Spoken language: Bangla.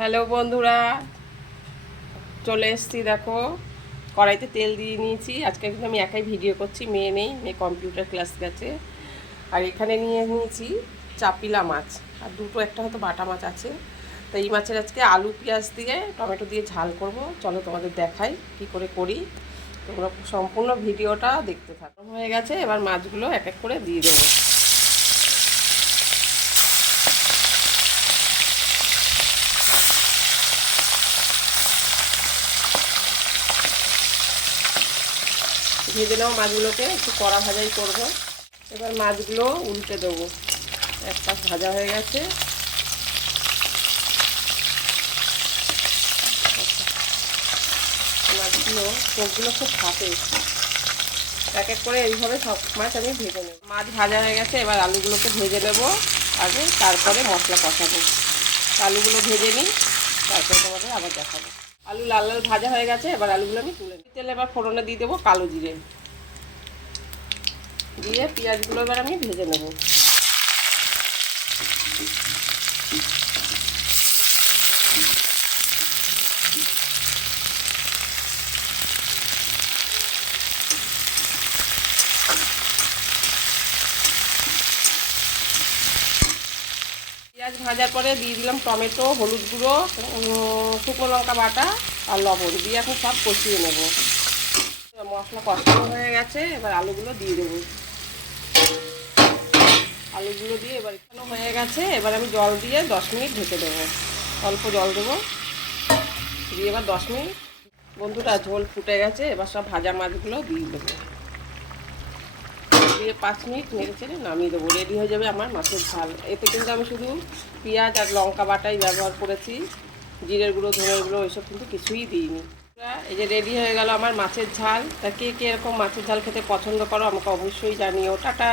হ্যালো বন্ধুরা, চলে এসেছি। দেখো, কড়াইতে তেল দিয়ে নিয়েছি। আজকে কিন্তু আমি একাই ভিডিও করছি, মেয়ে নেই, মেয়ে কম্পিউটার ক্লাস গেছে। আর এখানে নিয়ে নিয়েছি চাপিলা মাছ, আর দুটো একটা হয়তো বাটা মাছ আছে। তো এই মাছের আজকে আলু পেঁয়াজ দিয়ে টমেটো দিয়ে ঝাল করব। চলো তোমাদের দেখাই কী করে করি, তোমরা সম্পূর্ণ ভিডিওটা দেখতে থাকো। হয়ে গেছে, এবার মাছগুলো এক এক করে দিয়ে দেবো। ভেজে নেওয়া মাছগুলোকে একটু কড়া ভাজাই করব। এবার মাছগুলো উল্টে দেবো। এক পাশ ভাজা হয়ে গেছে। মাছগুলো চোখগুলো খুব ফাটে। এক এক করে এইভাবে সব মাছ আমি ভেজে নেব। মাছ ভাজা হয়ে গেছে, এবার আলুগুলোকে ভেজে নেব আগে, তারপরে মশলা কষাবো। আলুগুলো ভেজে নিই, তারপরে তোমাদের আবার দেখাবো। আলু লাল লাল ভাজা হয়ে গেছে, এবার আলুগুলো আমি তুলে নিই। তেলে এবার ফোড়নে দিয়ে দেবো কালো জিরে, দিয়ে পেঁয়াজগুলো এবার আমি ভেজে নেব। পেঁয়াজ ভাজার পরে দিয়ে দিলাম টমেটো, হলুদ গুঁড়ো, শুকনো লঙ্কা বাটা আর লবণ দিয়ে এখন সব কষিয়ে নেব। মশলা কষানো হয়ে গেছে, এবার আলুগুলো দিয়ে দেবো। আলুগুলো দিয়ে এবার এখানে হয়ে গেছে, এবার আমি জল দিয়ে 10 মিনিট ঢেকে দেবো। অল্প জল দেবো, দিয়ে এবার 10 মিনিট। বন্ধুরা, ঝোল ফুটে গেছে, এবার সব ভাজা মাছগুলো দিয়ে দেবো। দিয়ে 5 মিনিট নেড়ে চেড়ে নামিয়ে দেবো। রেডি হয়ে যাবে আমার মাছের ঝাল। এতে কিন্তু আমি শুধু পেঁয়াজ আর লঙ্কা বাটাই ব্যবহার করেছি, জিরের গুঁড়ো, ধনের গুঁড়ো এসব কিন্তু কিছুই দিইনি। এই যে রেডি হয়ে গেল আমার মাছের ঝাল। তা কে কে এরকম মাছের ঝাল খেতে পছন্দ করো আমাকে অবশ্যই জানিও। টাটা।